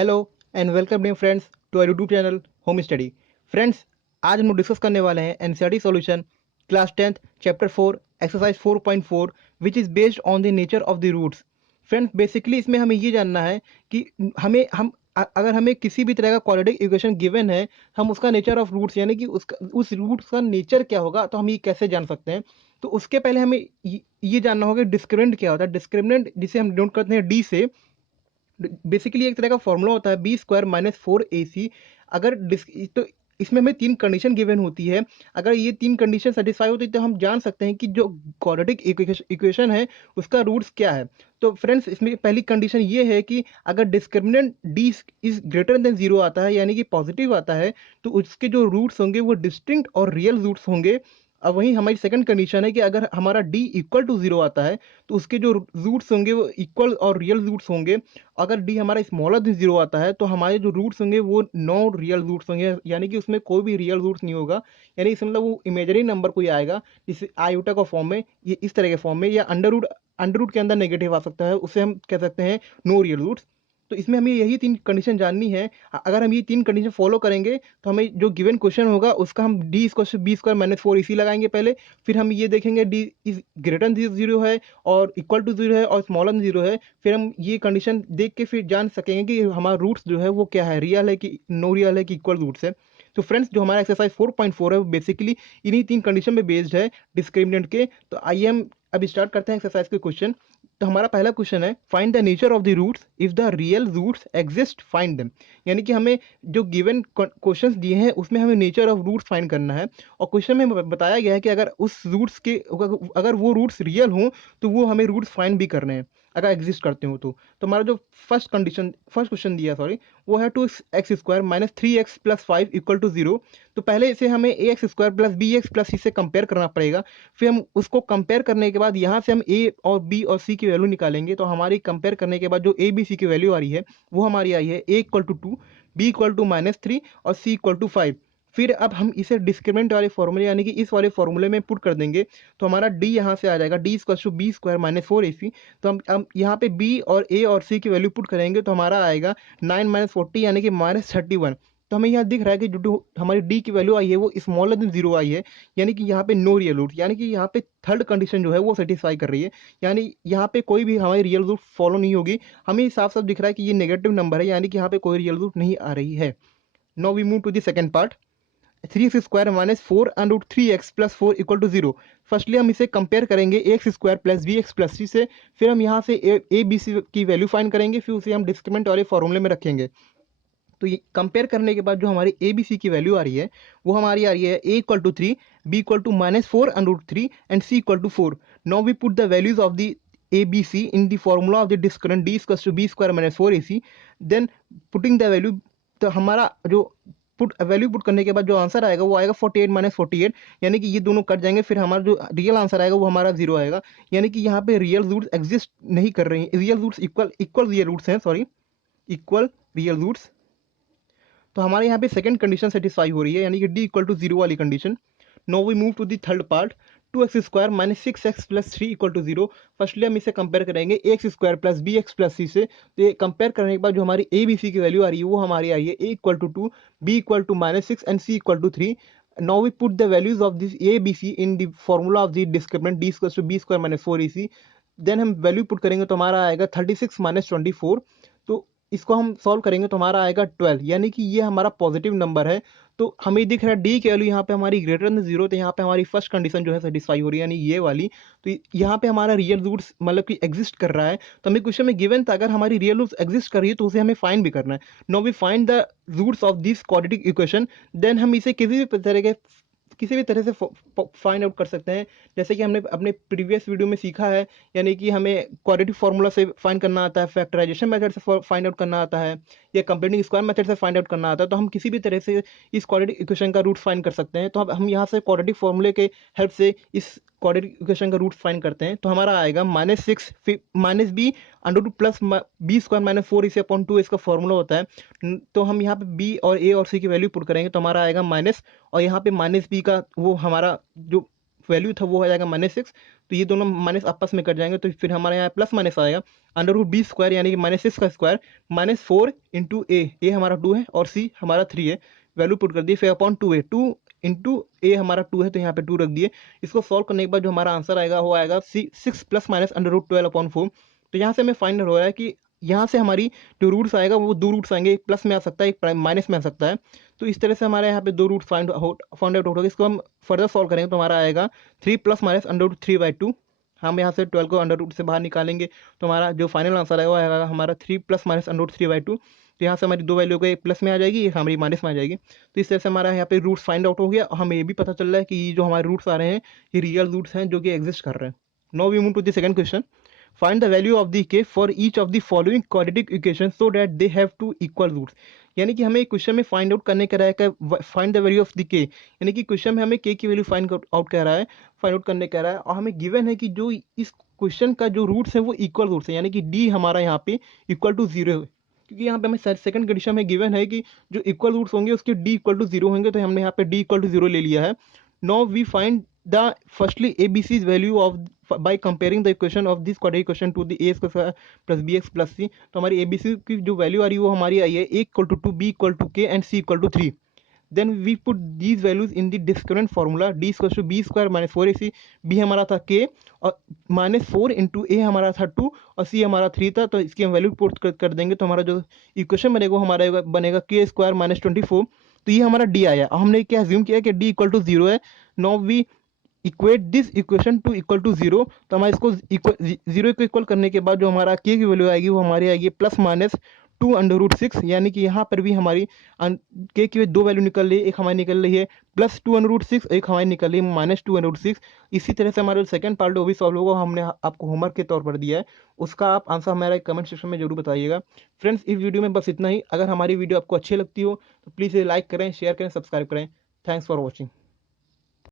Hello and welcome dear friends to our YouTube channel home study. Friends, आज हम लोग discuss करने वाले हैं NCERT solution class 10th chapter 4 exercise 4.4 which is based on the nature of the roots. Friends, basically इसमें हमें ये जानना है कि अगर हमें किसी भी तरह का क्वाड्रेटिक इक्वेशन गिवन है, हम उसका नेचर ऑफ रूट्स यानी कि उसका उस रूट्स का नेचर क्या होगा, तो हम ये कैसे जान सकते हैं। तो उसके पहले हमें ये जानना होगा डिस्क्रिमिनेंट क्या होता है। डिस्क्रिमिनेंट जिसे हम डिनोट करते हैं डी से, बेसिकली एक तरह का फॉर्मूला होता है बी स्क्वायर माइनस 4ac। अगर तो इसमें हमें तीन कंडीशन गिवन होती है। अगर ये तीन कंडीशन सेटिस्फाई होती है तो हम जान सकते हैं कि जो क्वाड्रेटिक इक्वेशन है उसका रूट्स क्या है। तो फ्रेंड्स, इसमें पहली कंडीशन ये है कि अगर discriminant D is greater than zero आता है यानी कि पॉजिटिव आता है, तो उसके जो रूट्स होंगे वो डिस्टिंक्ट और रियल रूट्स होंगे। अब वहीं हमारी सेकंड कंडीशन है कि अगर हमारा डी इक्वल टू जीरो आता है तो उसके जो रूट्स होंगे वो इक्वल और रियल रूट्स होंगे। अगर डी हमारा स्मॉलर देन जीरो आता है तो हमारे जो रूट्स होंगे वो नो रियल रूट्स होंगे, यानी कि उसमें कोई भी रियल रूट्स नहीं होगा। यानी इसमें मतलब वो इमेजरी नंबर कोई आएगा जिसे आयोटा का फॉर्म में, ये इस तरह के फॉर्म में, या अंडर रूट के अंदर नेगेटिव आ सकता है, उसे हम कह सकते हैं नो रियल रूट्स। तो इसमें हमें यही तीन कंडीशन जाननी है। अगर हम ये तीन कंडीशन फॉलो करेंगे तो हमें जो गिवन क्वेश्चन होगा उसका हम D square B square minus 4ac लगाएंगे पहले। फिर हम ये देखेंगे D is greater than zero है और इक्वल टू जीरो है और स्मॉलर देन जीरो है। फिर हम ये कंडीशन देख के फिर जान सकेंगे कि हमारा रूट्स जो है वो क्या है, रियल है कि नो रियल है कि इक्वल रूट्स है। तो फ्रेंड्स, जो हमारा एक्सरसाइज 4.4 है वो बेसिकली इन्हीं तीन कंडीशन पे बेस्ड है डिस्क्रिमिनेंट के। तो आइए हम अब स्टार्ट करते हैं एक्सरसाइज के क्वेश्चन। तो हमारा पहला क्वेश्चन है find the nature of the roots if the real roots exist find them. यानी कि हमें जो गिवन क्वेश्चंस दिए हैं उसमें हमें नेचर ऑफ रूट्स फाइंड करना है। और क्वेश्चन में बताया गया है कि अगर उस रूट्स के अगर वो रूट्स रियल हों तो वो हमें रूट्स फाइंड भी करने हैं अगर एग्जिस्ट करते हो तो हमारा जो फर्स्ट क्वेश्चन दिया, सॉरी, वो है 2x² minus 3x plus 5 equal to zero. तो पहले इसे हमें ax² plus bx plus c से कंपेयर करना पड़ेगा। फिर हम उसको कंपेयर करने के बाद यहाँ से हम a और b और c की वैल्यू निकालेंगे। तो हमारी कंपेयर करने के बाद जो a b c की वैल्यू आ रही है वो हमारी आई है a equal to 2, b equal to -3 और c इक्वल टू 5। फिर अब हम इसे डिस्क्रिमिनेंट वाले फॉर्मूले यानी कि इस वाले फॉर्मूले में पुट कर देंगे। तो हमारा d यहाँ से आ जाएगा d equal to B square minus 4ac। तो हम यहाँ पे b और a और c की वैल्यू पुट करेंगे तो हमारा आएगा 9 माइनस 40 यानी कि -31। तो हमें यहाँ दिख रहा है कि जो हमारी डी की वैल्यू आई है वो स्मॉलर देन जीरो आई है, यानी कि यहाँ पे नो रियल रूट, यानी कि यहाँ पे थर्ड कंडीशन जो है वो सेटिस्फाई कर रही है। यानी यहाँ पे कोई भी हमारी रियल रूट फॉलो नहीं होगी। हमें साफ साफ दिख रहा है कि ये नेगेटिव नंबर है, यानी कि यहाँ पे कोई रियल रूट नहीं आ रही है। Now we move to the second part. 3x² minus 4√3x plus 4 equal to zero. Firstly हम इसे कंपेयर करेंगे ax² plus bx plus c से। फिर हम यहाँ से ए बी सी की वैल्यू फाइंड करेंगे, फिर उसे हम डिस्क्रिमिनेंट वाले फॉर्मूले में रखेंगे। तो ये कंपेयर करने के बाद जो हमारी ए बी सी की वैल्यू आ रही है वो हमारी आ रही है a equal to 3, b equal to -4√3 and c equal to 4। Now we put the values of the a b c in the formula of the discriminant d equal to b square minus 4ac। Then putting the value, तो हमारा जो value put करने के बाद जो answer आएगा वो आएगा 48 माइनस 48, यानी कि ये दोनों कट जाएंगे। फिर हमारा जो रियल आंसर आएगा वो हमारा जीरो आएगा, यानी कि यहाँ पे रियल रूट्स एग्जिस्ट नहीं कर रही हैं। Real roots equal real roots हैं, सॉरी, इक्वल रियल रूट्स। तो हमारे यहाँ पे सेकंड कंडीशन सेटिस्फाई हो रही है, यानी कि डी इक्वल टू जीरो वाली condition. Now we move to the third part. 2x² minus 6x plus 3 equal to zero. Firstly हम इसे कंपेयर करेंगे ax² plus bx plus c से। तो ये कंपेयर करने के बाद जो हमारी ए बी सी की वैल्यू आ रही है वो हमारी आई है a equal to 2, b equal to -6 and c equal to 3। Now we put the values of this a b c in the formula of the discriminant d equal to b square minus 4ac। Then हम value put करेंगे तो हमारा आएगा 36 minus 24। तो इसको हम solve करेंगे तो हमारा आएगा 12, यानी कि ये हमारा पॉजिटिव नंबर है। तो हमें दिख रहा है डी की वैल्यू यहाँ पे हमारी ग्रेटर देन जीरो, तो यहाँ पे हमारी फर्स्ट कंडीशन जो है सेटिस्फाई हो रही है, यानी ये वाली। तो यहाँ पे हमारा रियल रूट्स मतलब कि एग्जिस्ट कर रहा है। तो हमें क्वेश्चन में गिवन था अगर हमारी रियल रूट्स एग्जिस्ट कर रही है तो उसे हमें फाइंड भी करना है। Now we find the roots of this quadratic equation. Then हम इसे किसी भी तरह से फाइंड आउट कर सकते हैं, जैसे कि हमने अपने प्रीवियस वीडियो में सीखा है। यानी कि हमें क्वाड्रेटिक फार्मूला से फाइंड करना आता है, फैक्टराइजेशन मेथड से फाइंड आउट करना आता है, या कंप्लीटिंग स्क्वायर मेथड से फाइंड आउट करना आता है। तो हम किसी भी तरह से इस क्वाड्रेटिक इक्वेशन का रूट फाइंड कर सकते हैं। तो अब हम यहाँ से क्वाड्रेटिक फार्मूले के हेल्प से इस क्वाड्रेटिक इक्वेशन का रूट फाइंड करते हैं। तो हमारा आएगा -6 minus B under two plus B square minus 4 इसे अपॉन 2 इसका फॉर्मूला होता है। तो हम यहाँ पे बी और ए और सी की वैल्यू पुट करेंगे तो हमारा आएगा माइनस, और यहाँ पे -b का वो हमारा जो वैल्यू था वो आ जाएगा -6, तो ये दोनों माइनस आपस में कट जाएंगे, तो फिर हमारे यहाँ प्लस माइनस आएगा √b² यानी कि -6 का स्क्वायर -4 इंटू ए हमारा 2 है और सी हमारा 3 है, वैल्यू पुट कर दिए, फिर अपॉन 2a, 2 इंटू ए हमारा 2 है तो यहाँ पे 2 रख दिए। इसको सॉल्व करने के बाद जो हमारा आंसर आएगा वो आएगा 6 + -√12/4। तो यहाँ से हमें फाइंड हो रहा है कि यहाँ से हमारी जो रूट्स आएगा वो दो रूट्स आएंगे, एक प्लस में आ सकता है, एक माइनस में आ सकता है। तो इस तरह से हमारे यहाँ पे दो रूट फाइंड आउट होगा। इसको हम फर्दर सॉल्व करेंगे तो हमारा आएगा 3 + -√3/2। हम यहाँ से 12 को अंडर रूट से बाहर निकालेंगे तो हमारा जो फाइनल आंसर आएगा वो आएगा हमारा 3 + -√3/2। तो यहाँ से हमारी दो वैल्यू एक प्लस में आ जाएगी, एक हमारी माइनस में आ जाएगी। तो इस तरह से हमारा यहाँ पे रूट्स फाइंड आउट हो गया और हमें ये भी पता चल रहा है कि ये जो हमारे रूट्स आ रहे हैं ये रियल रूट्स हैं जो कि एग्जिस्ट कर रहे हैं। Now we move to the second question. Find the value of the k for each of the following quadratic equation so that they have two equal roots. यानी कि हमें क्वेश्चन में फाइंड आउट करने का है find the value of the के, यानी कि क्वेश्चन में हमें के की वैल्यू फाइंड आउट कर रहा है, फाइंड आउट करने कह रहा है और हमें गिवन है कि जो इस क्वेश्चन का जो रूट्स है वो इक्वल रूट्स है, यानी कि डी हमारा यहाँ पे इक्वल टू 0 है, क्योंकि यहाँ पे हमें सेकंड कंडीशन में गिवन है कि जो इक्वल रूट्स होंगे उसके डी इक्वल टू 0 होंगे, तो हमने यहाँ पे डी इक्वल टू 0 ले लिया है। Now we find the firstly ABC's value of by comparing the equation of this quadratic equation to the a² plus bx plus c। तो हमारी ABC की जो वैल्यू आ रही है वो हमारी आई है a = 2, b = k and c = 3। then we put these values in the discriminant formula, d = b² - 4ac। b हमारा था k और -4 इंटू a हमारा था 2 और c हमारा 3 था, तो इसकी हम वैल्यू पुट कर देंगे तो हमारा जो इक्वेशन बनेगा वो हमारा बनेगा k² - 24। तो ये हमारा d आया और हमने क्या अज्यूम किया कि d = 0 है। Now we equate this equation to equal to 0। तो हमारे इसको 0 को इक्वल करने के बाद जो हमारा के की वैल्यू आएगी वो हमारी आएगी +2√6, यानी कि यहाँ पर भी हमारी के की दो वैल्यू निकल रही है, एक हमारी निकल रही है +2√6, एक हमारी निकल रही है -2√6। इसी तरह से हमारा जो सेकंड पार्ट वो भी सॉल्व होगा, हमने आपको होमवर्क के तौर पर दिया है, उसका आप आंसर हमारे कमेंट सेक्शन में जरूर बताइएगा। फ्रेंड्स इस वीडियो में बस इतना ही। अगर हमारी वीडियो आपको अच्छी लगती हो तो प्लीज़ लाइक करें, शेयर करें, सब्सक्राइब करें। Thanks for watching.